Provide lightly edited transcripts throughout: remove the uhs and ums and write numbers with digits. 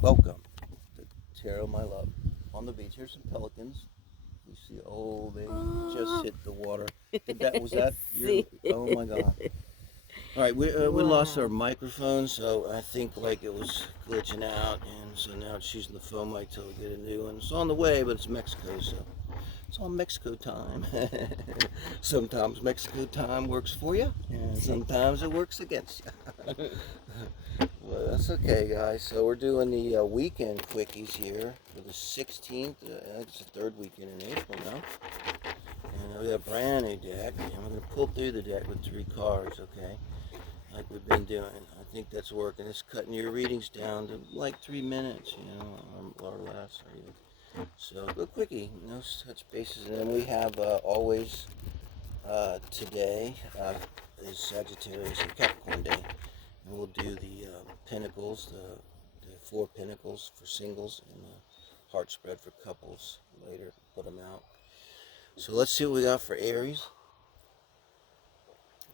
Welcome to Tarot, my love. On the beach, here's some pelicans. You see, oh, they just hit the water. Was that your, oh my God. All right, we lost our microphone, so I think like it was glitching out, and so now it's using the phone mic till we get a new one. It's on the way, but it's Mexico, so it's all Mexico time. Sometimes Mexico time works for you, and sometimes it works against you. Well, that's okay, guys. So we're doing the weekend quickies here for the 16th. It's the third weekend in April now. And we have a brand new deck, and we're going to pull through the deck with 3 cards, okay? Like we've been doing. I think that's working. It's cutting your readings down to like 3 minutes, or less. So, go quickie, no touch bases. And then we have always today is Sagittarius and Capricorn day. And we'll do the pentacles, the 4 pentacles for singles, and the heart spread for couples later. Put them out. So let's see what we got for Aries.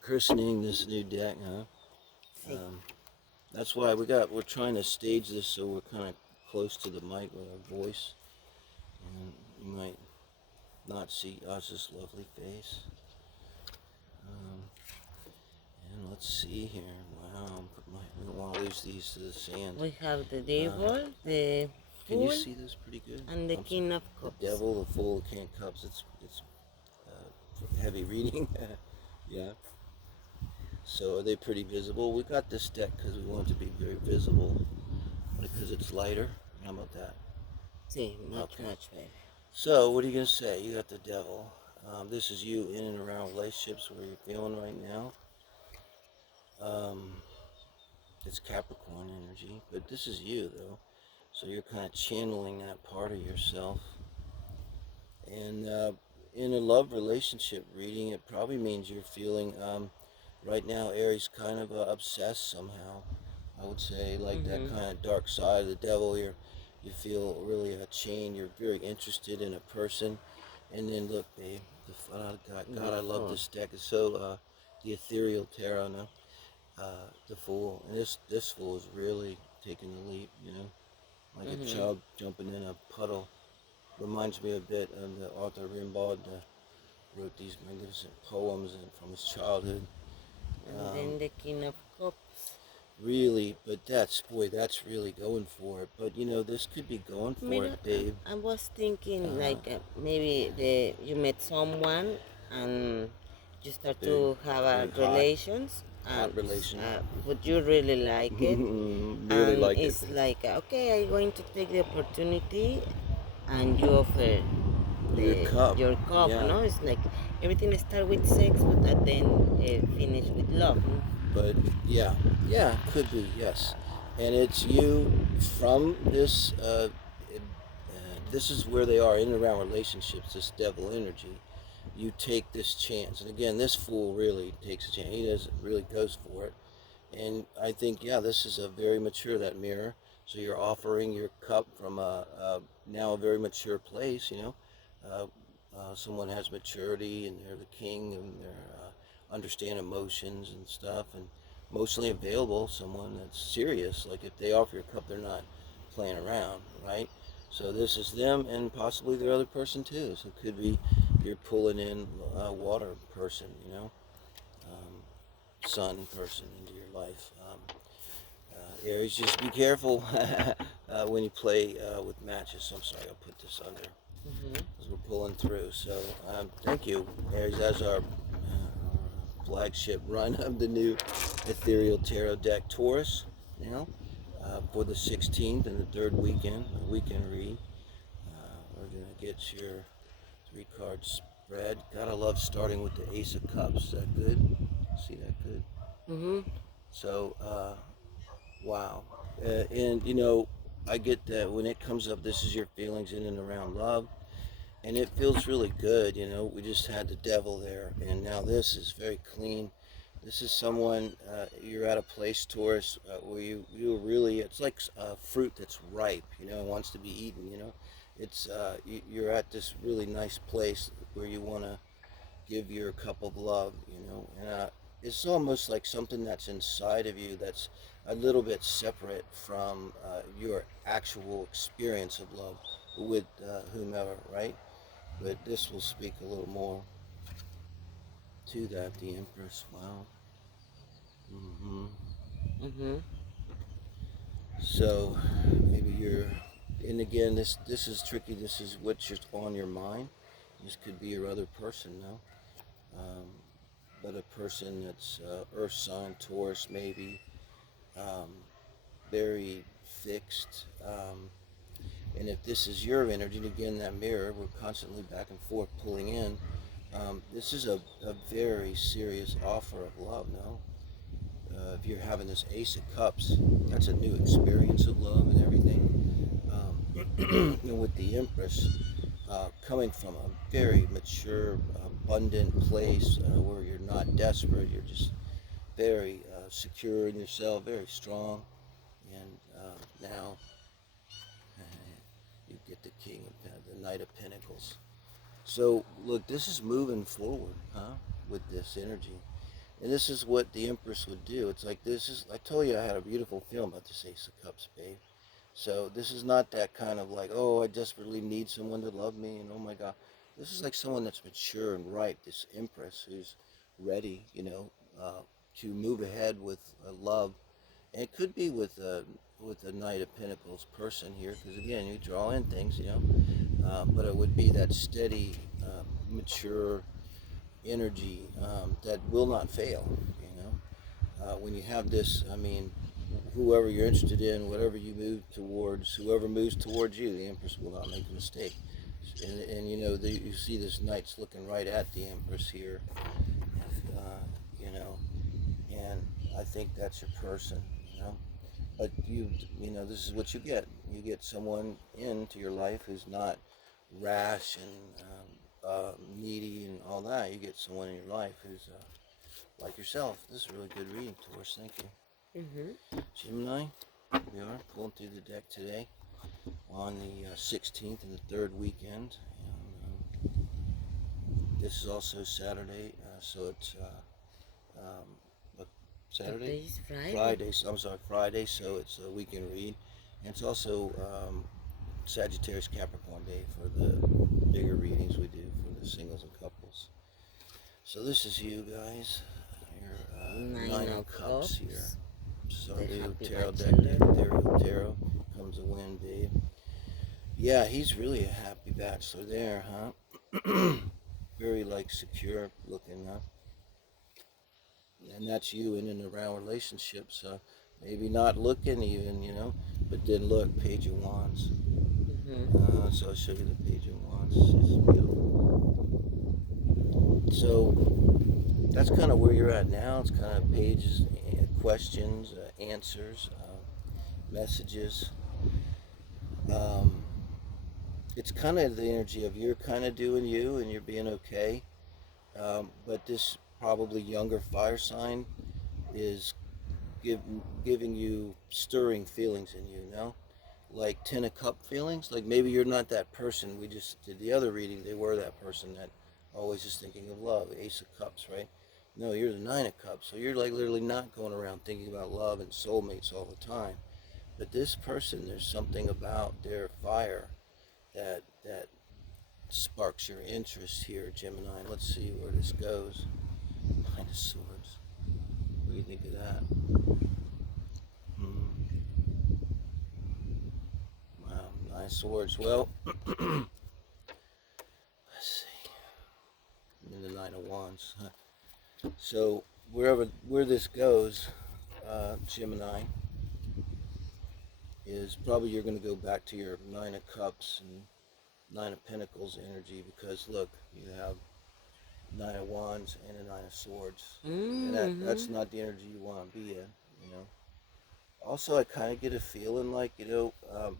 Christening this new deck, huh? That's why we're trying to stage this so we're kind of close to the mic with our voice. And you might not see Oz's lovely face. And let's see here. Wow, we don't want to lose these to the sand. We have the devil, the Can you fool, see this pretty good? and the king of cups. The devil, the fool, the king of cups. It's heavy reading. Yeah. So are they pretty visible? We got this deck because we want it to be very visible, because it's lighter. How about that? See, much better. So what are you going to say? You got the devil. This is you in and around relationships where you're feeling right now. It's Capricorn energy, but this is you though. So you're kind of channeling that part of yourself. And in a love relationship reading, it probably means you're feeling, right now, Aries, kind of obsessed somehow. I would say, like that kind of dark side of the devil. You feel really chained. You're very interested in a person. And then look, babe, God, I love this deck. It's so, the ethereal tarot now. The fool. And this fool is really taking the leap, like a child jumping in a puddle. Reminds me a bit of the Arthur Rimbaud, wrote these magnificent poems from his childhood. And then the king of cups. Really, but that's really going for it. But this could be going for it, babe. I was thinking maybe you met someone and you start to have a relations. Would you really like it? Really and like it's it. like, okay, I'm going to take the opportunity, and you offer your cup, Yeah. no? It's like everything starts with sex, but then finish with love. No? But yeah, could be, yes. And it's you from this. This is where they are in and around relationships. This devil energy. You take this chance, and again, this fool really takes a chance. He doesn't really goes for it. And I think, yeah, this is a very mature, that mirror. So you're offering your cup from now a very mature place, someone has maturity, and they're the king, and they're understand emotions and stuff, and emotionally available, someone that's serious. Like if they offer your cup, they're not playing around, right? So this is them, and possibly their other person too. So it could be you're pulling in a water person, sun person into your life. Aries, just be careful when you play with matches. I'm sorry, I'll put this under as we're pulling through. So thank you, Aries, as our flagship run of the new ethereal tarot deck. Taurus now for the 16th and the 3rd weekend read. We're going to get your 3 cards spread. Gotta love starting with the Ace of Cups. Is that good? See that good? So wow. And I get that when it comes up, this is your feelings in and around love, and it feels really good. We just had the devil there, and now this is very clean. This is someone, you're at a place, Taurus, where you really, it's like fruit that's ripe, and wants to be eaten. It's you're at this really nice place where you want to give your cup of love, and it's almost like something that's inside of you that's a little bit separate from your actual experience of love with whomever, right? But this will speak a little more to that. The Empress. Wow. hmm Mhm. So maybe you're, and again, this is tricky. This is what's just on your mind. This could be your other person, no? Um, but a person that's Earth sign, Taurus, maybe, um, very fixed. And if this is your energy, and again, that mirror, we're constantly back and forth pulling in. This is a very serious offer of love, no? If you're having this Ace of Cups, that's a new experience of love and everything. And with the Empress, coming from a very mature, abundant place where you're not desperate, you're just very secure in yourself, very strong. And now you get the King of the Knight of Pentacles. So look, this is moving forward, huh? With this energy. And this is what the Empress would do. It's like this is, I told you I had a beautiful feeling about this Ace of Cups, babe. So this is not that kind of like, oh, I desperately need someone to love me and oh my God. This is like someone that's mature and ripe, this Empress who's ready, to move ahead with love. And it could be with a Knight of Pentacles person here, because again, you draw in things, but it would be that steady, mature energy that will not fail, when you have this, I mean, whoever you're interested in, whatever you move towards, whoever moves towards you, the Empress will not make a mistake. And you see this Knight's looking right at the Empress here, and I think that's your person, But this is what you get. You get someone into your life who's not rash and needy and all that. You get someone in your life who's like yourself. This is a really good reading, Taurus. Thank you. Gemini, we are pulling through the deck today on the 16th and the third weekend. And, this is also Saturday, so it's Saturday? Today's Friday. Friday. I'm sorry, Friday. So it's a weekend read, and it's also Sagittarius Capricorn day for the bigger readings we do for the singles and couples. So this is you guys. Your Nine of Cups here. So the tarot deck, tarot comes a win, babe. Yeah, he's really a happy bachelor there, huh? Very secure looking, huh? And that's you in and around relationships. Maybe not looking even, but then look, Page of Wands. So I'll show you the Page of Wands. It's beautiful. So that's kind of where you're at now. It's kind of pages, questions, answers, messages. It's kind of the energy of you're kind of doing you and you're being okay. But this probably younger fire sign is giving you stirring feelings in you, like 10 of cup feelings. Like maybe you're not that person. We just did the other reading. They were that person that always is thinking of love, Ace of Cups, right? No, you're the 9 of Cups. So you're literally not going around thinking about love and soulmates all the time. But this person, there's something about their fire that sparks your interest here, Gemini. Let's see where this goes. 9 of Swords. What do you think of that? Wow, 9 of Swords. Well, let's see. And then the 9 of Wands. So where this goes, Gemini, is probably you're going to go back to your 9 of Cups and 9 of Pentacles energy, because look, you have 9 of Wands and a 9 of Swords. And that's not the energy you want to be in, Also, I kind of get a feeling like,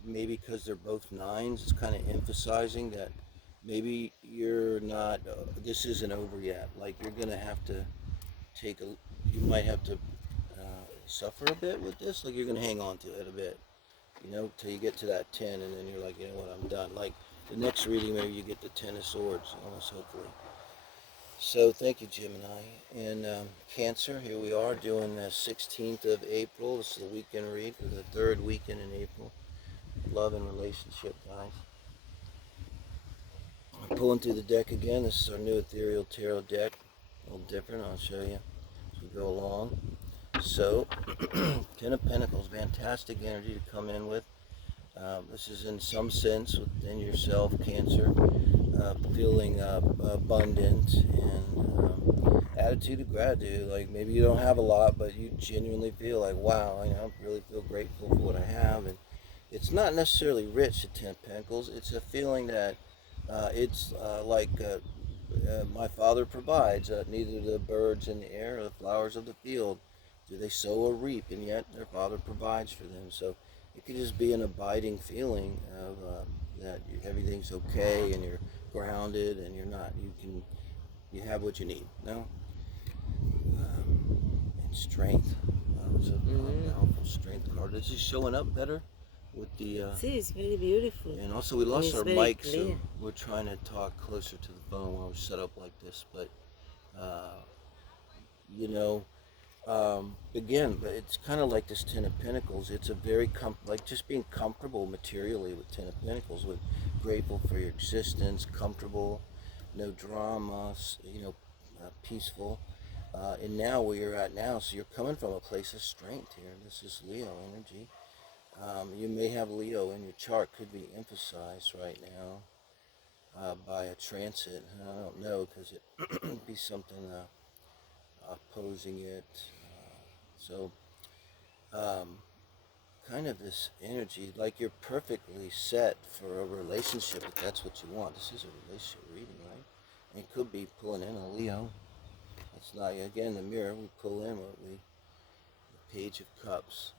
maybe because they're both 9s, it's kind of emphasizing that maybe you're not, this isn't over yet. Like you're going to have to you might have to suffer a bit with this. Like you're going to hang on to it a bit, till you get to that 10, and then you're like, you know what, I'm done. Like the next reading, maybe you get the 10 of Swords, almost hopefully. So thank you, Gemini. And Cancer, here we are doing the 16th of April. This is the weekend read for the third weekend in April. Love and relationship, guys. I'm pulling through the deck again. This is our new ethereal tarot deck. A little different. I'll show you as we go along. So, Ten of Pentacles, fantastic energy to come in with. This is in some sense within yourself, Cancer, feeling abundant and attitude of gratitude. Like maybe you don't have a lot, but you genuinely feel like, wow, I really feel grateful for what I have. And it's not necessarily rich, the Ten of Pentacles. It's a feeling that it's like my Father provides. Neither the birds in the air or the flowers of the field do they sow or reap, and yet their Father provides for them. So it could just be an abiding feeling of that everything's okay and you're grounded and you have what you need. No, and strength. It's a powerful strength card. It's just showing up better with the. See, it's very beautiful. And also we lost our mic, so we're trying to talk closer to the phone while we're set up like this. But again, but it's kind of like this Ten of Pentacles. It's a very like just being comfortable materially with Ten of Pentacles, with grateful for your existence, comfortable, no drama, peaceful. And now where you're at now, so you're coming from a place of strength here. This is Leo energy. You may have Leo in your chart, could be emphasized right now by a transit. I don't know, because it would be something opposing it. So kind of this energy, like you're perfectly set for a relationship, if that's what you want. This is a relationship reading, right? And it could be pulling in a Leo. It's not, again, the mirror, we pull in the Page of Cups.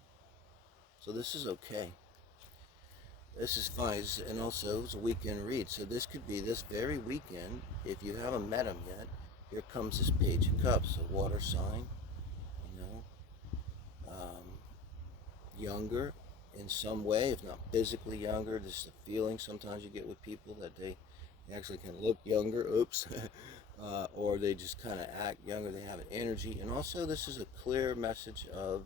So this is okay. This is fine. And also, it's a weekend read. So this could be this very weekend. If you haven't met him yet, here comes this Page of Cups, a water sign, younger in some way, if not physically younger. This is a feeling sometimes you get with people that they actually can look younger. Oops. Or they just kind of act younger. They have an energy. And also, this is a clear message of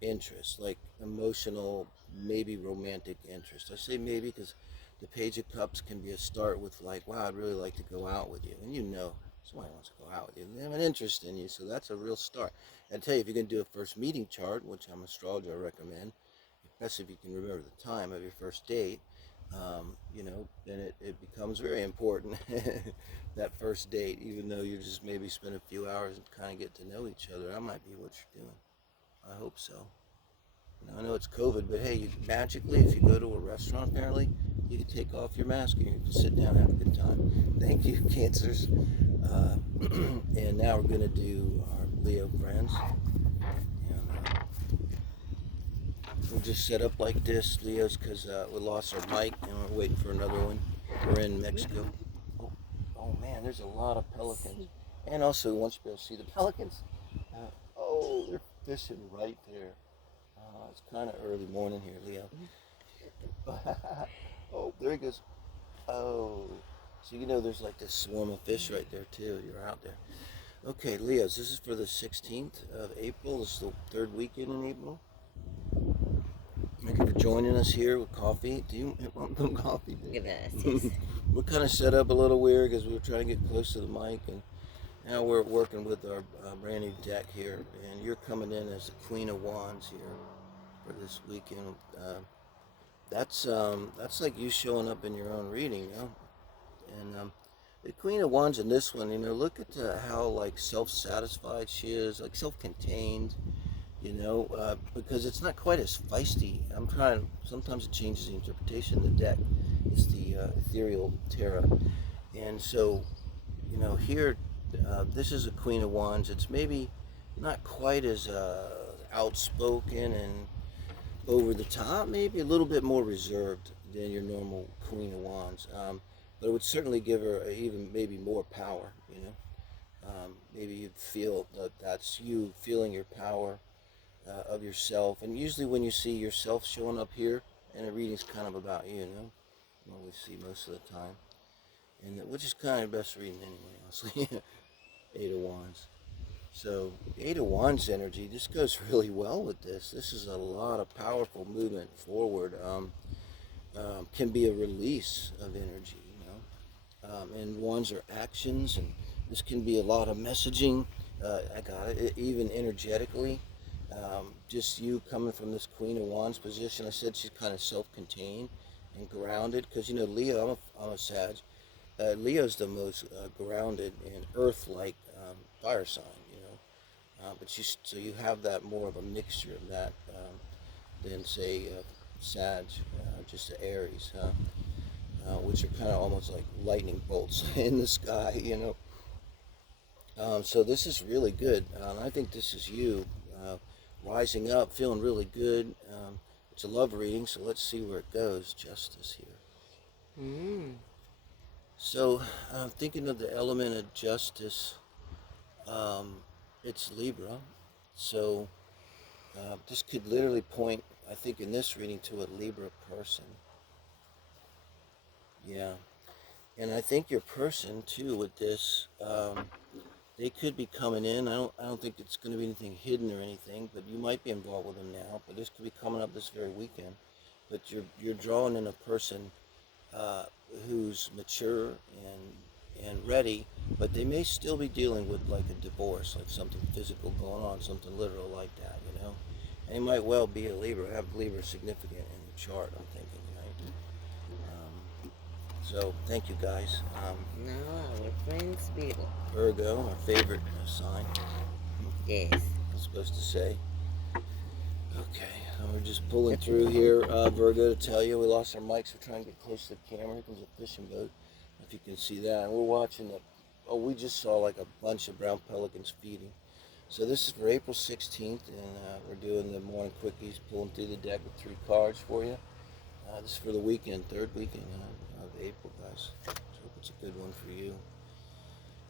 interest, like emotional, maybe romantic interest. I say maybe because the Page of Cups can be a start with like, wow, I'd really like to go out with you. And somebody wants to go out with you. They have an interest in you, so that's a real start. And I tell you, if you're going to do a first meeting chart, which I'm an astrologer, I recommend, especially if you can remember the time of your first date, then it becomes very important, that first date, even though you just maybe spend a few hours and kind of get to know each other. That might be what you're doing. I hope so. I know it's COVID, but hey, magically, if you go to a restaurant, apparently, you can take off your mask and you can sit down and have a good time. Thank you, Cancers. And now we're going to do our Leo friends. And we'll just set up like this, Leos, because we lost our mic and we're waiting for another one. We're in Mexico. Oh man, there's a lot of pelicans. And also, we want you to be able to see the pelicans. They're fishing right there. It's kind of early morning here, Leo. Oh, there he goes. Oh, so there's like this swarm of fish right there too. You're out there. Okay, Leos, this is for the 16th of April. This is the third weekend in April. Thank you for joining us here with coffee. Do you want some coffee? Gracias. We're kind of set up a little weird because we were trying to get close to the mic, and now we're working with our brand new deck here, and you're coming in as the Queen of Wands here for this weekend. That's like you showing up in your own reading, And the Queen of Wands in this one, look at how like self-satisfied she is, like self-contained, because it's not quite as feisty. Sometimes it changes the interpretation of the deck. It's the ethereal tarot, and so here. This is a Queen of Wands. It's maybe not quite as outspoken and over the top, maybe a little bit more reserved than your normal Queen of Wands. But it would certainly give her even maybe more power, maybe you'd feel that that's you feeling your power of yourself. And usually when you see yourself showing up here, and a reading's kind of about you, what we see most of the time. And which is kind of best reading anyway, honestly. Eight of Wands. So Eight of Wands energy, this goes really well with this. This is a lot of powerful movement forward. Can be a release of energy, you know. And Wands are actions, and this can be a lot of messaging. I got it, even energetically. Just you coming from this Queen of Wands position. I said she's kind of self-contained and grounded, because, you know, Leo, I'm a Sag. Leo's the most grounded and earth-like fire sign, you know. But so you have that more of a mixture of that than, say, Sag, just the Aries, which are kind of almost like lightning bolts in the sky, you know. So this is really good. I think this is you rising up, feeling really good. It's a love reading, so let's see where it goes. Justice here. So I'm thinking of the element of justice. It's Libra. So this could literally point, I think, in this reading to a Libra person. Yeah. And I think your person, too, with this, they could be coming in. I don't think it's going to be anything hidden or anything, but you might be involved with them now. But this could be coming up this very weekend. But you're drawing in a person who's mature and ready, but they may still be dealing with like a divorce, like something physical going on, something literal like that, you know. And he might well be a Libra, have Libra significant in the chart, I'm thinking, right? So thank you guys. Now our friends Virgo, our favorite sign. Yes. I'm supposed to say. Okay, we're just pulling through here, Virgo, to tell you we lost our mics. We're trying to get close to the camera. Here comes a fishing boat, if you can see that. And we're watching we just saw like a bunch of brown pelicans feeding. So this is for April 16th, and we're doing the morning quickies, pulling through the deck with 3 cards for you. This is for the weekend, 3rd weekend of April, guys. So I hope it's a good one for you.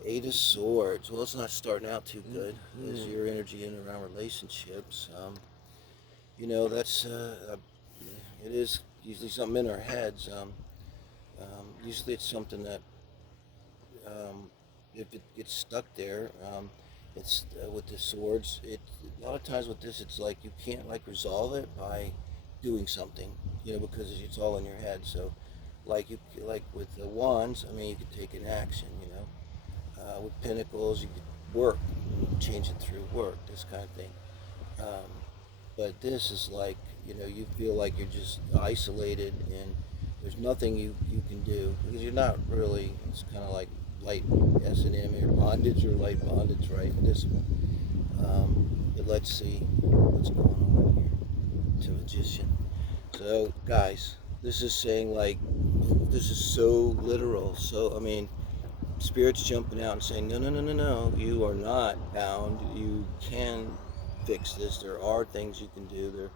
8 of Swords. Well, it's not starting out too good. There's your energy in around relationships. You know, that's it is usually something in our heads. Usually it's something that if it gets stuck there, it's with the swords. A lot of times with this, it's like you can't like resolve it by doing something, you know, because it's all in your head. So, like with the wands, I mean, you could take an action, you know. With pentacles, you could work, you can change it through work, this kind of thing. But this is like, you know, you feel like you're just isolated and there's nothing you can do because you're not really, it's kind of like light S&M or bondage or light bondage, right? This one. But let's see what's going on here. To Magician. So, guys, this is saying like, this is so literal. So, I mean, Spirit's jumping out and saying, no, you are not bound. You can fix this. There are things you can do there.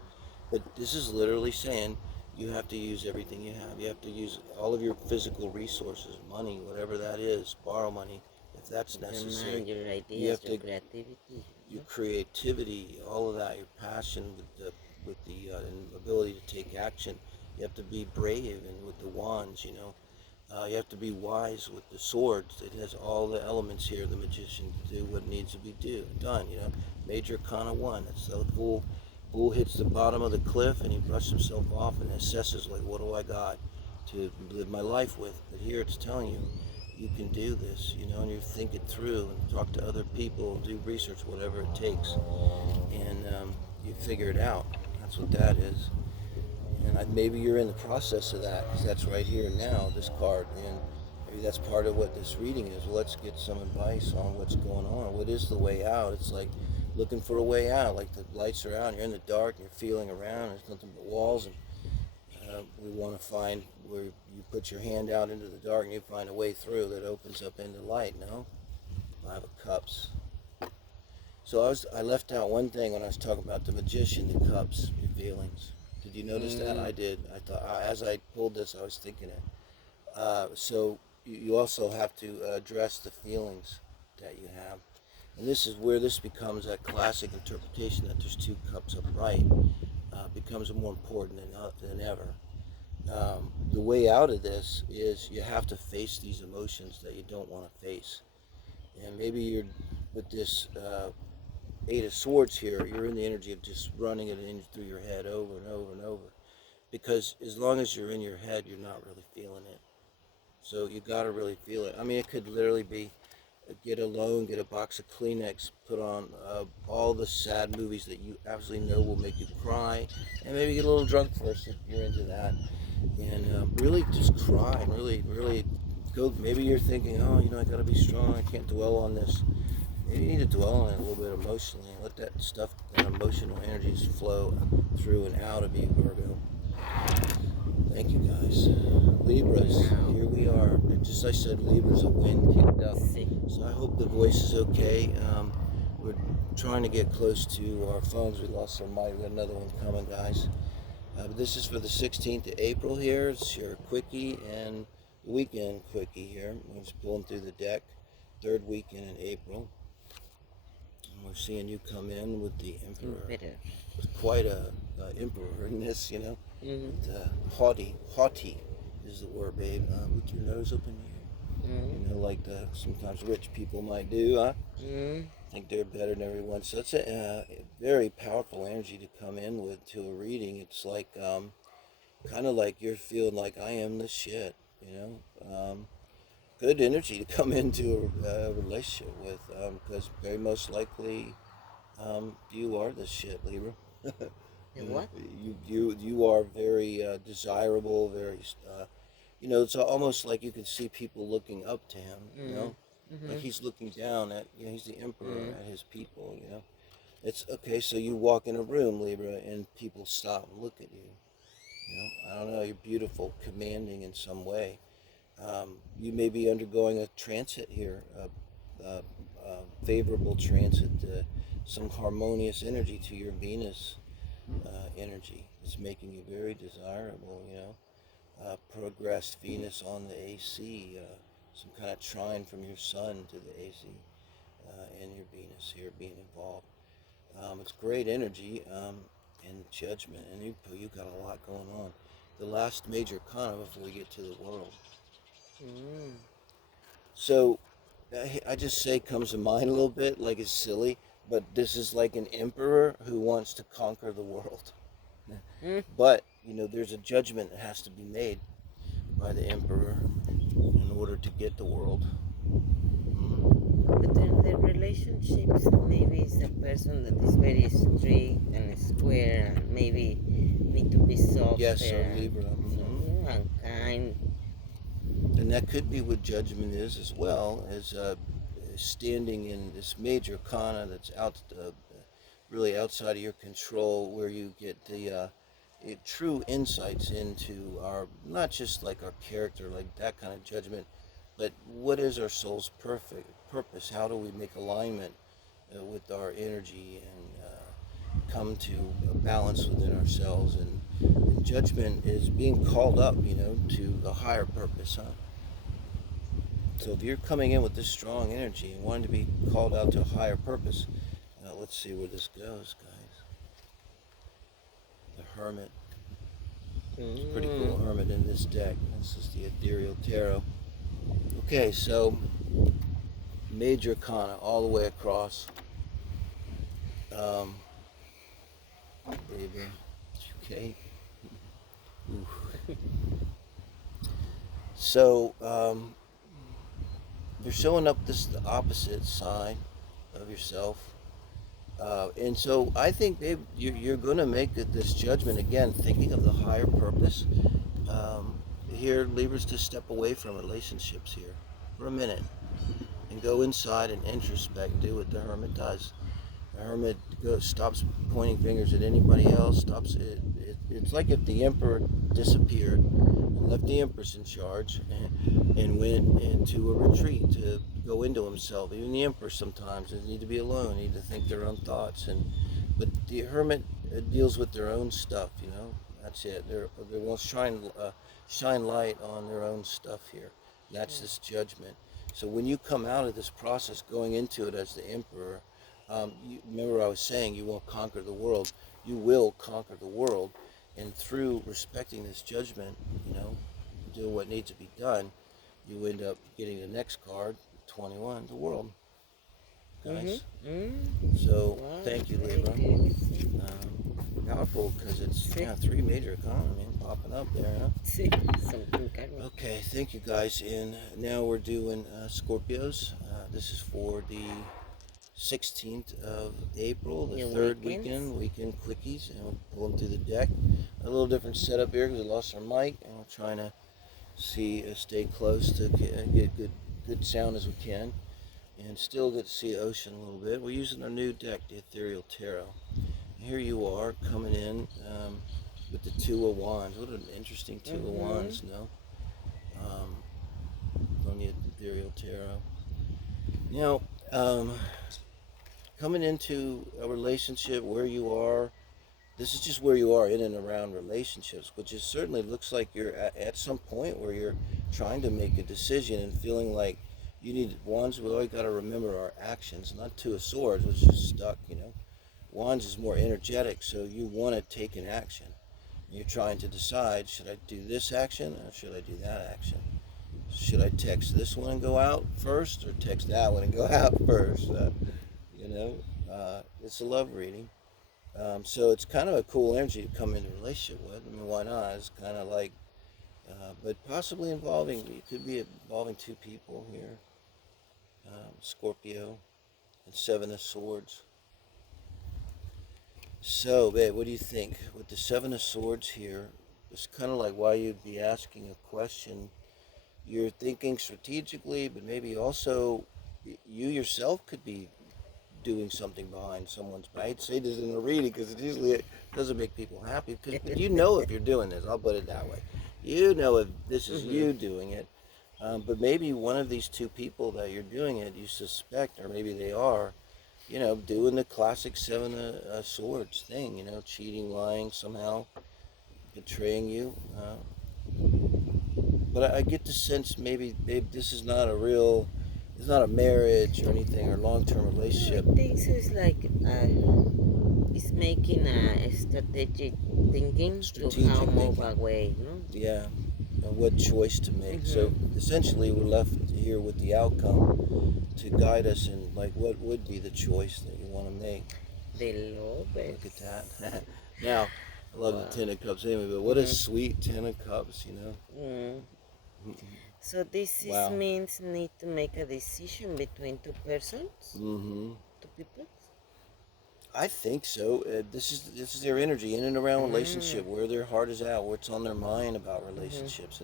But this is literally saying you have to use everything you have. You have to use all of your physical resources, money, whatever that is, borrow money if that's necessary. Your mind, your ideas, you have your to, creativity. your creativity, all of that, your passion with the ability to take action. You have to be brave, and with the wands, you know. You have to be wise with the swords. It has all the elements here, the Magician, to do what needs to be done, you know. Major Arcana 1. It's the bull hits the bottom of the cliff and he brushes himself off and assesses, like, what do I got to live my life with? But here it's telling you, you can do this, you know, and you think it through and talk to other people, do research, whatever it takes. And you figure it out. That's what that is. And maybe you're in the process of that, because that's right here now, this card. And maybe that's part of what this reading is. Well, let's get some advice on what's going on. What is the way out? It's like looking for a way out. Like the lights are out, and you're in the dark, and you're feeling around. There's nothing but walls. And we want to find where you put your hand out into the dark, and you find a way through that opens up into light, no? 5 of Cups. So I left out one thing when I was talking about the Magician, the Cups, your feelings. Did you notice that? I did. I thought, as I pulled this, I was thinking it. So you also have to address the feelings that you have. And this is where this becomes that classic interpretation that there's 2 cups upright. Becomes more important than ever. The way out of this is you have to face these emotions that you don't want to face. And maybe you're with this Eight of Swords here, you're in the energy of just running it in through your head over and over and over. Because as long as you're in your head, you're not really feeling it. So you got to really feel it. I mean, it could literally be get alone, get a box of Kleenex, put on all the sad movies that you absolutely know will make you cry, and maybe get a little drunk first if you're into that, and really just cry and really go. Maybe you're thinking, oh, I got to be strong. I can't dwell on this. Maybe you need to dwell on it a little bit emotionally and let that stuff, that emotional energies flow through and out of you, Virgo. Thank you, guys. Libras, here we are. Just like I said, Libras, a wind kicked up. So I hope the voice is okay. We're trying to get close to our phones. We lost our mic. We got another one coming, guys. But this is for the 16th of April here. It's your quickie and weekend quickie here. We're just pulling through the deck. Third weekend in April. And we're seeing you come in with the Emperor. With quite a emperor in this, haughty is the word, babe. With your nose open here. Like sometimes rich people might do, huh? Think they're better than everyone. So it's a very powerful energy to come in with to a reading. It's like kind of like you're feeling like I am the shit, good energy to come into a relationship with, because very most likely you are the shit, Libra. What? You are very desirable, very it's almost like you can see people looking up to him, like he's looking down at, he's the emperor at his people, It's okay, so you walk in a room, Libra, and people stop and look at you, I don't know, you're beautiful, commanding in some way. You may be undergoing a transit here, a favorable transit, some harmonious energy to your Venus energy. It's making you very desirable, progressed Venus on the AC, some kind of trine from your Sun to the AC, and your Venus here being involved. It's great energy and judgment, and you got a lot going on. The last major arcana before we get to the world. So I just say comes to mind a little bit, like it's silly, but this is like an emperor who wants to conquer the world. But, there's a judgment that has to be made by the emperor in order to get the world. But in the relationships, maybe it's a person that is very strict and square, and maybe need to be softer. Yes, so Libra. And kind. And that could be what judgment is as well, as standing in this major arcana that's really outside of your control, where you get the true insights into our, not just like our character, like that kind of judgment, but what is our soul's perfect purpose? How do we make alignment with our energy and come to a balance within ourselves? And judgment is being called up, to a higher purpose, huh? So if you're coming in with this strong energy and wanting to be called out to a higher purpose, let's see where this goes, guys. The Hermit. It's a pretty cool Hermit in this deck. This is the Ethereal Tarot. Okay, so major arcana all the way across. Baby, okay. So you're showing up the opposite side of yourself. And so I think, babe, you're going to make this judgment again, thinking of the higher purpose. Here, Libras, to step away from relationships here for a minute and go inside and introspect and do what the Hermit does. The Hermit stops pointing fingers at anybody else. Stops it. It's like if the Emperor disappeared and left the Empress in charge and went into a retreat to go into himself. Even the Emperor sometimes need to be alone, need to think their own thoughts. But the Hermit deals with their own stuff. That's it. They will shine light on their own stuff here. That's this judgment. So when you come out of this process, going into it as the Emperor, remember what I was saying, you won't conquer the world. You will conquer the world. And through respecting this judgment, do what needs to be done, you end up getting the next card, 21, the world. guys. Mm-hmm. So Wow, thank you, very Libra. good. Powerful because it's three major economy popping up there, huh? See, something karmic. Okay, thank you guys. And now we're doing Scorpios. This is for the 16th of April, the third weekend quickies, and we'll pull them through the deck. A little different setup here because we lost our mic, and we're trying to stay close to get good sound as we can, and still get to see the ocean a little bit. We're using our new deck, the Ethereal Tarot. Here you are coming in with the Two of Wands. What an interesting Two of Wands, no? On the Ethereal Tarot. Now, coming into a relationship where you are, this is just where you are in and around relationships, which is certainly looks like you're at some point where you're trying to make a decision and feeling like you need Wands. We always got to remember our actions, not Two of Swords, which is stuck, Wands is more energetic, so you want to take an action. You're trying to decide, should I do this action or should I do that action? Should I text this one and go out first or text that one and go out first? It's a love reading. So it's kind of a cool energy to come into a relationship with. I mean, why not? It's kind of like, but possibly it could be involving two people here. Scorpio and Seven of Swords. So, babe, what do you think? With the Seven of Swords here, it's kind of like why you'd be asking a question. You're thinking strategically, but maybe also you yourself could be doing something behind someone's back. I'd say this in a reading because it doesn't make people happy. But you know if you're doing this, I'll put it that way. You know if this is you doing it. But maybe one of these two people that you're doing it, you suspect, or maybe they are, doing the classic Seven of Swords thing, cheating, lying, somehow betraying you. But I get the sense maybe, babe, this is not it's not a marriage or anything or long-term relationship. I think so. It's like it's making a strategic thinking to how move away, Yeah, and what choice to make. So essentially, we're left here with the outcome to guide us in like what would be the choice that you want to make. The Lovers. Look at that. Now, I love the Ten of Cups anyway, but what a sweet Ten of Cups, So this means need to make a decision between two persons, two people. I think so. This is their energy in and around relationship, where their heart is at, what's on their mind about relationships,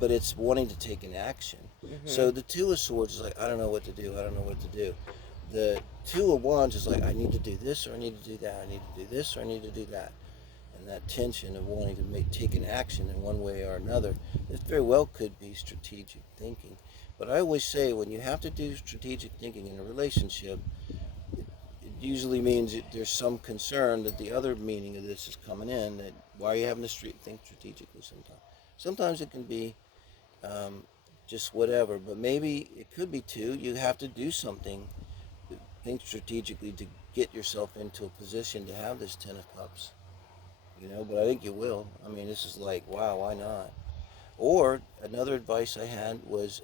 but it's wanting to take an action. So the Two of Swords is like, I don't know what to do. I don't know what to do. The Two of Wands is like, I need to do this or I need to do that. I need to do this or I need to do that. And that tension of wanting to take an action in one way or another, it very well could be strategic thinking. But I always say when you have to do strategic thinking in a relationship, it usually means that there's some concern that the other meaning of this is coming in, that why are you having to think strategically sometimes? Sometimes it can be just whatever, but maybe it could be too, you have to do something, think strategically to get yourself into a position to have this Ten of Cups. But I think you will. I mean, this is like, wow, why not? Or another advice I had was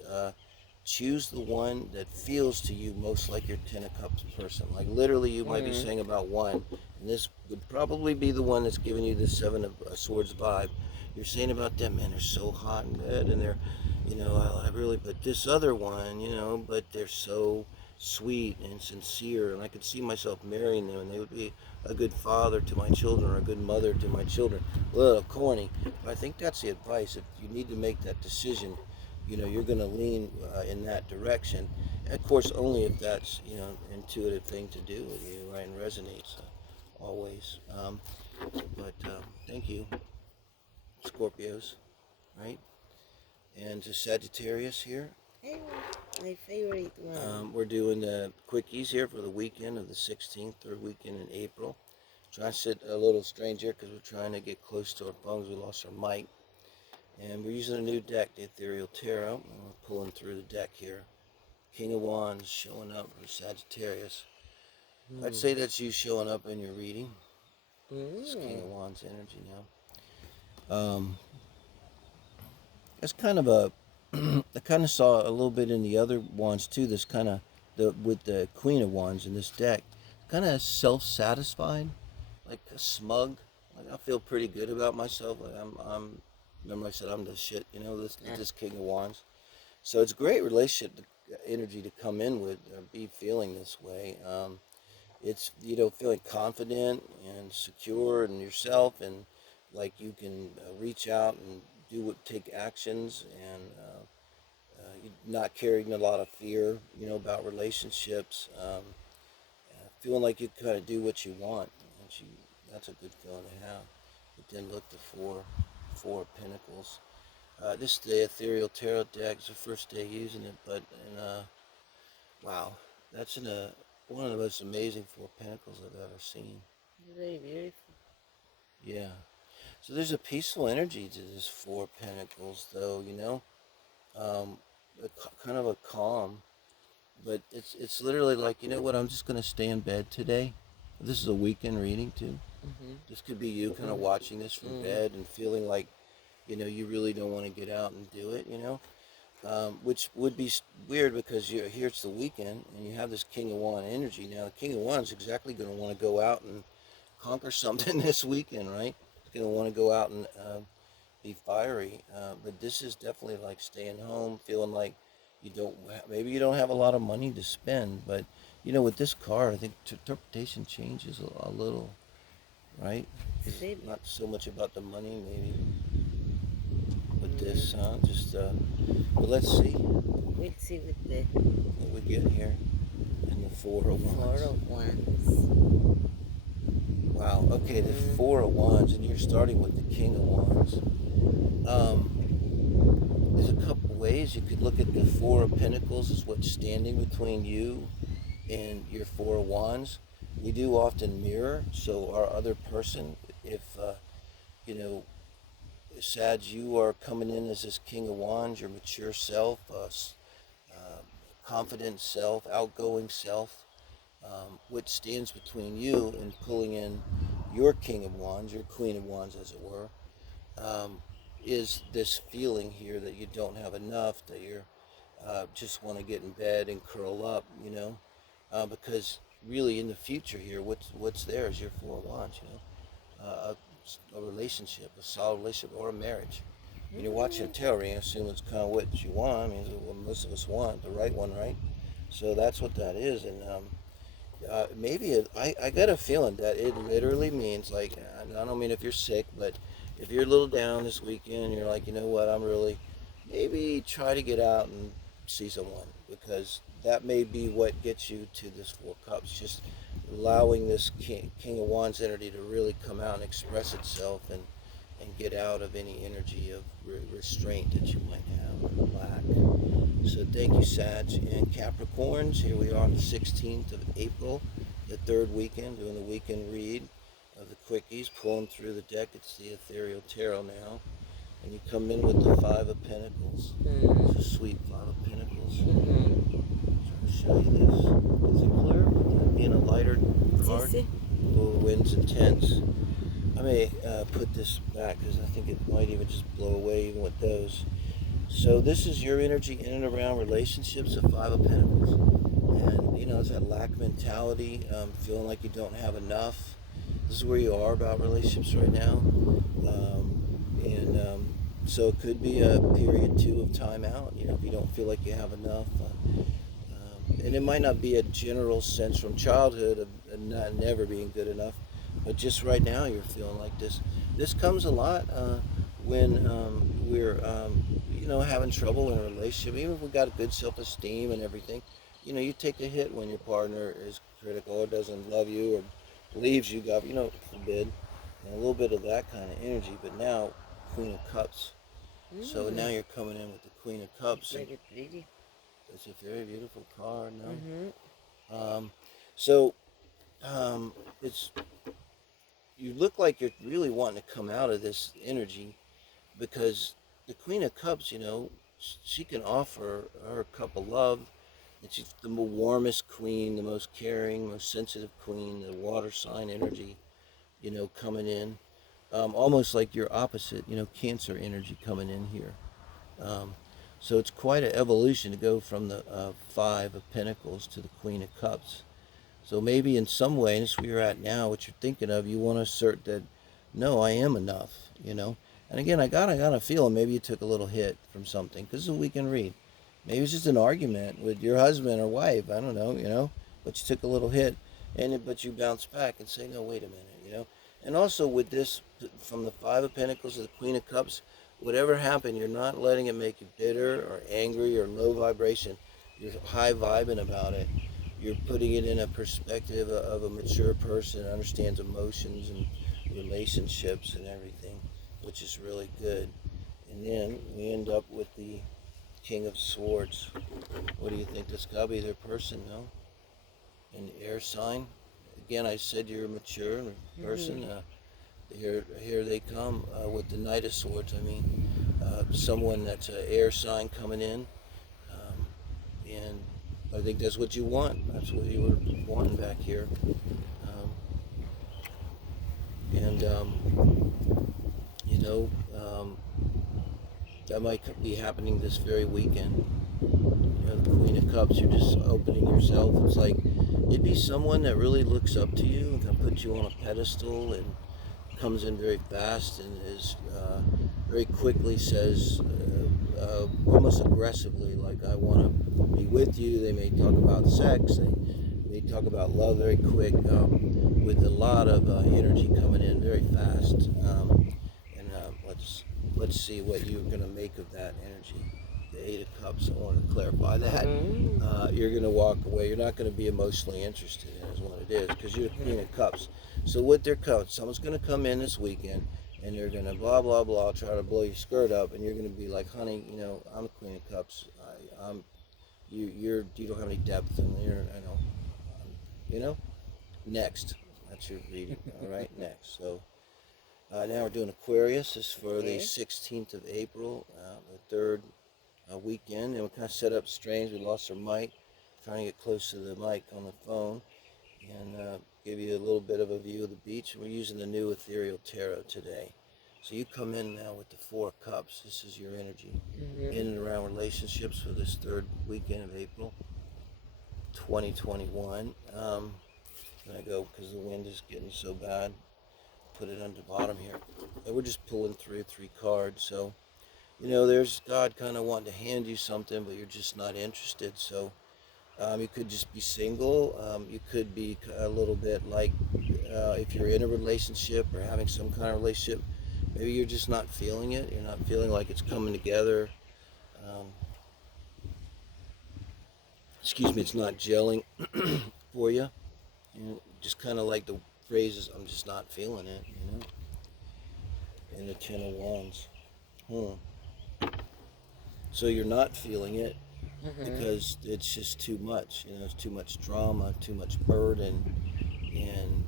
choose the one that feels to you most like your Ten of Cups person. Like literally you might be saying about one, and this would probably be the one that's giving you the Seven of Swords vibe. You're saying about them, man, they're so hot and good, and they're, I really, but this other one, but they're so sweet and sincere, and I could see myself marrying them, and they would be a good father to my children or a good mother to my children. A little corny, but I think that's the advice. If you need to make that decision, you're going to lean in that direction. And of course, only if that's, intuitive thing to do with you, right, and resonates always. But thank you, Scorpios, right? And to Sagittarius here. Hey, my favorite one. We're doing the quickies here for the weekend of the 16th, third weekend in April. Trying to sit a little strange here because we're trying to get close to our phones. We lost our mic. And we're using a new deck, the Ethereal Tarot. And we're pulling through the deck here. King of Wands showing up for Sagittarius. I'd say that's you showing up in your reading. It's King of Wands energy now. It's kind of I kind of saw a little bit in the other wands too, this kind of with the Queen of Wands in this deck, kind of self-satisfied, like smug. Like I feel pretty good about myself. Like I'm. Remember I said I'm the shit. You know this King of Wands. So it's a great relationship energy to come in with or be feeling this way. It's feeling confident and secure in yourself, and like you can reach out and take actions, and not carrying a lot of fear about relationships, feeling like you kind of do what you want, and that's a good feeling to have. But then look, the four of Pentacles. This is the ethereal tarot deck. It's the first day using it, but wow, that's one of the most amazing four pentacles I've ever seen. Very beautiful. Yeah. So there's a peaceful energy to this four pentacles, though. Kind of a calm, but it's literally like, you know what? I'm just gonna stay in bed today. This is a weekend reading too. This could be you kind of watching this from bed and feeling like, you really don't want to get out and do it. Which would be weird because here it's the weekend and you have this King of Wands energy. Now the King of Wands is exactly going to want to go out and conquer something this weekend, right? It's going to want to go out and be fiery. But this is definitely like staying home, feeling like maybe you don't have a lot of money to spend, but with this card, I think interpretation changes a little, right? It's not so much about the money, maybe. But this, but let's see. We'll see What we get here in the Four of Wands. Four of Wands. Wow. Okay, the Four of Wands, and you're starting with the King of Wands. There's a couple ways you could look at the Four of Pentacles as what's standing between you and your Four of Wands. We do often mirror, so our other person, if Sag, you are coming in as this King of Wands, your mature self, confident self, outgoing self, which stands between you and pulling in your King of Wands, your Queen of Wands, as it were, is this feeling here that you don't have enough, that you're just want to get in bed and curl up, because really in the future here, what's there is your Four of Wands, a relationship, a solid relationship, or a marriage. When you're watching a tarot reading, I assume it's kind of what you want. I mean, what most of us want, the right one, right? So that's what that is. And maybe I got a feeling that it literally means, like, I don't mean if you're sick, but if you're a little down this weekend and you're like, you know what, maybe try to get out and see someone, because that may be what gets you to this Four Cups, just allowing this King of Wands energy to really come out and express itself, and get out of any energy of restraint that you might have, or lack. So thank you, Sag and Capricorns. Here we are on the 16th of April, the third weekend, doing the weekend read of the Quickies, pulling through the deck. It's the ethereal tarot now. And you come in with the Five of Pentacles. It's a sweet Five of Pentacles. Trying to show you this. Is it clear? Being a lighter card. Oh, the wind's intense. I may put this back because I think it might even just blow away even with those. So this is your energy in and around relationships, the Five of Pentacles. And, it's that lack mentality, feeling like you don't have enough. This is where you are about relationships right now. So it could be a period too of time out, if you don't feel like you have enough. And it might not be a general sense from childhood of never being good enough, but just right now you're feeling like this. This comes a lot when we're, having trouble in a relationship. Even if we got a good self-esteem and everything, you take a hit when your partner is critical or doesn't love you or leaves you, God, forbid, and a little bit of that kind of energy. But now, Queen of Cups. So now you're coming in with the Queen of Cups. Very pretty. It's a very beautiful card, no? It's, you look like you're really wanting to come out of this energy, because the Queen of Cups, she can offer her cup of love, and she's the warmest queen, the most caring, most sensitive queen, the water sign energy, coming in. Almost like your opposite, Cancer energy coming in here. So it's quite an evolution to go from the Five of Pentacles to the Queen of Cups. So maybe in some way, and this is where you're at now, what you're thinking of, you want to assert that, no, I am enough, you know. And again, I got a feeling maybe you took a little hit from something, because it's a weekend read. Maybe it's just an argument with your husband or wife, I don't know, you know, but you took a little hit, but you bounce back and say, no, wait a minute, you know. And also with this, from the Five of Pentacles to the Queen of Cups, whatever happened, you're not letting it make you bitter or angry or low vibration. You're high vibing about it. You're putting it in a perspective of a mature person that understands emotions and relationships and everything, which is really good. And then we end up with the King of Swords. What do you think? That's got to be their person, no? An air sign. Again, I said you're a mature person. Here they come with the Knight of Swords. I mean, someone that's an air sign coming in. And I think that's what you want. That's what you were wanting back here. You know, that might be happening this very weekend. You know, the Queen of Cups, you're just opening yourself. It's like, it'd be someone that really looks up to you and can put you on a pedestal and comes in very fast and is very quickly says, almost aggressively, like, I want to be with you. They may talk about sex, they may talk about love very quick, with a lot of energy coming in very fast. Let's see what you're going to make of that energy. The Eight of Cups, I want to clarify that. You're going to walk away. You're not going to be emotionally interested in it, is what it is, because you're the Queen of Cups. So with their cups, someone's going to come in this weekend, and they're going to blah, blah, blah, try to blow your skirt up, and you're going to be like, honey, you know, I'm the Queen of Cups. You don't have any depth, and you know, next. That's your reading, all right, next. So now we're doing Aquarius. This is for the 16th of April, the third weekend, and we kind of set up strange. We lost our mic, trying to get close to the mic on the phone, and give you a little bit of a view of the beach. We're using the new Ethereal Tarot today. So you come in now with the Four of Cups. This is your energy in and around relationships for this third weekend of April 2021. I go, because the wind is getting so bad, put it on the bottom here. And we're just pulling through 3 cards. So, you know, there's God kind of wanting to hand you something, but you're just not interested. So you could just be single. You could be a little bit like, if you're in a relationship or having some kind of relationship, maybe you're just not feeling it. You're not feeling like it's coming together. It's not gelling for you. Just kind of like the phrases, I'm just not feeling it, you know. And the Ten of Wands. So you're not feeling it because it's just too much. You know, it's too much drama, too much burden, and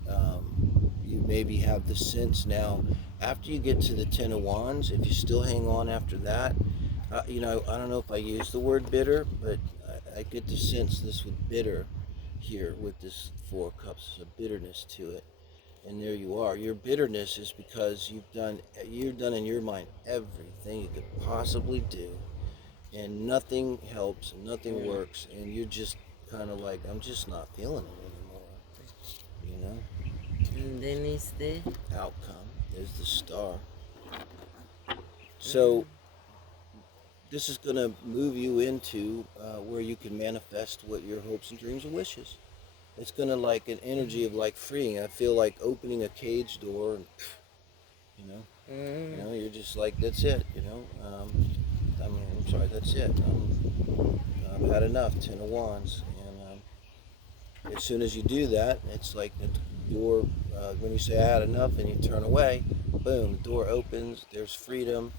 you maybe have the sense now. After you get to the Ten of Wands, if you still hang on after that, you know, I don't know if I use the word bitter, but I get the sense this with bitter here with this Four of Cups. There's a bitterness to it. And there you are. Your bitterness is because you've done in your mind everything you could possibly do, and nothing helps, and nothing works, and you're just kind of like, I'm just not feeling it anymore, you know? And then is the outcome. There's the Star. So this is going to move you into where you can manifest what your hopes and dreams and wishes. It's going to like an energy of like freeing. I feel like opening a cage door, and, you know, you're just like, that's it, you know. I'm sorry, that's it. I've had enough. Ten of Wands. And as soon as you do that, it's like the door, when you say I had enough and you turn away, boom, the door opens, there's freedom.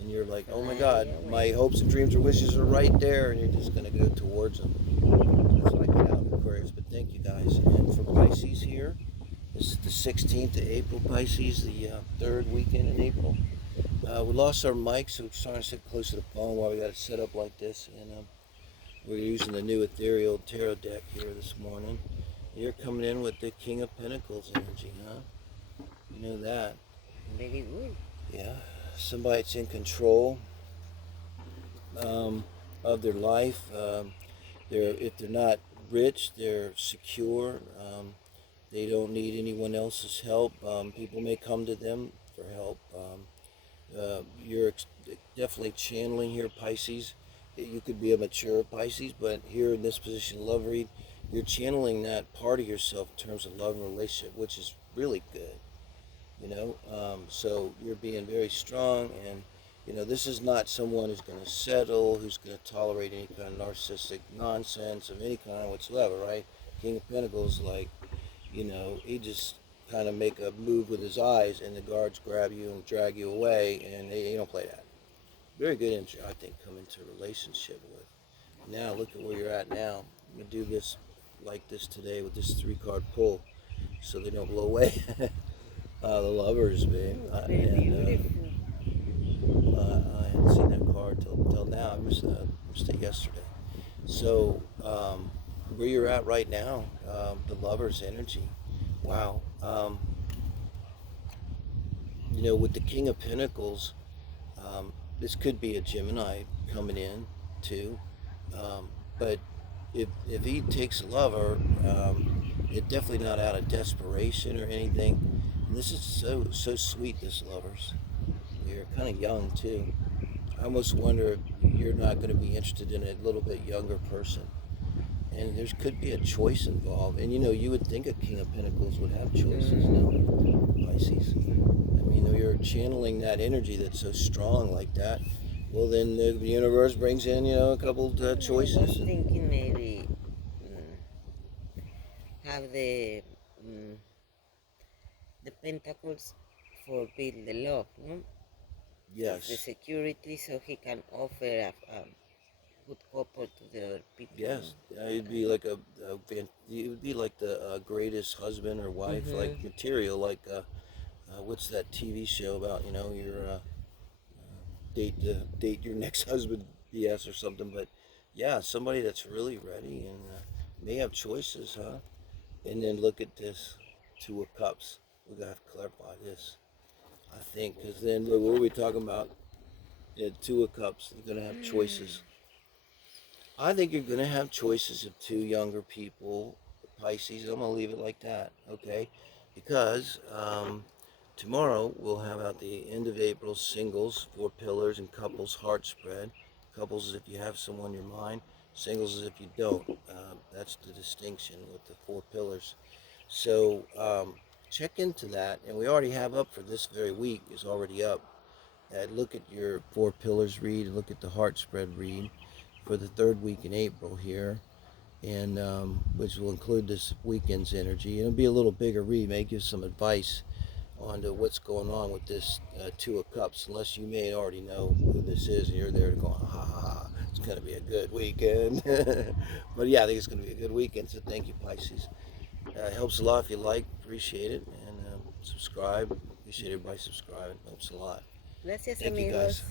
And you're like, oh my God, my hopes and dreams or wishes are right there, and you're just going to go towards them. That's what I get out of Aquarius. But thank you guys. And for Pisces here, this is the 16th of April, Pisces, the third weekend in April. We lost our mic, so we're trying to sit close to the phone while we got it set up like this. And we're using the new Ethereal Tarot deck here this morning. You're coming in with the King of Pentacles energy, huh? You know that. very good. Yeah. Somebody that's in control. of their life. If they're not rich, they're secure. They don't need anyone else's help. People may come to them for help. You're definitely channeling here, Pisces. You could be a mature Pisces, but here in this position, love read, you're channeling that part of yourself in terms of love and relationship, which is really good. So you're being very strong, and this is not someone who's going to settle, who's going to tolerate any kind of narcissistic nonsense of any kind whatsoever, right? King of Pentacles, like, he just kind of make a move with his eyes, and the guards grab you and drag you away, and they don't play that. Very good energy, I think, come into a relationship with. Now, look at where you're at now. I'm going to do this like this today with this 3-card pull, so they don't blow away. The Lovers, babe. Very beautiful. I hadn't seen that card till now. I missed it yesterday. So, where you're at right now, the Lovers energy. Wow. With the King of Pentacles, this could be a Gemini coming in too. But if he takes a lover, it's definitely not out of desperation or anything. And this is so sweet, this Lovers. You're kind of young too. I almost wonder if you're not going to be interested in a little bit younger person. And there could be a choice involved. And you would think a King of Pentacles would have choices, no? Pisces. I mean, you're channeling that energy that's so strong like that. Well, then the universe brings in, a couple choices. I was thinking maybe have the Pentacles for build the love, no? Yes. The security, so he can offer a good couple to the other people. Yes, it'd be like it would be like the greatest husband or wife, like material, like what's that TV show about? Your date your next husband, BS or something. But yeah, somebody that's really ready and may have choices, huh? And then look at this 2 of Cups. We gotta have to clarify this, I think, because then what were we talking about? Yeah, 2 of Cups. You're gonna have choices. I think you're going to have choices of 2 younger people, Pisces. I'm going to leave it like that, okay? Because tomorrow we'll have out the end of April singles, 4 pillars, and couples heart spread. Couples is if you have someone in your mind. Singles is if you don't. That's the distinction with the 4 pillars. So check into that. And we already have up for this very week is already up. Look at your 4 pillars read. Look at the heart spread read for the 3rd week in April here, and which will include this weekend's energy. It'll be a little bigger read, may give some advice on to what's going on with this 2 of Cups, unless you may already know who this is and you're there going, ha ha ha, it's going to be a good weekend. But yeah, I think it's going to be a good weekend, so thank you, Pisces. It helps a lot if you like, appreciate it, and subscribe. Appreciate everybody subscribing, helps a lot. Gracias, Thank you, amigos. guys.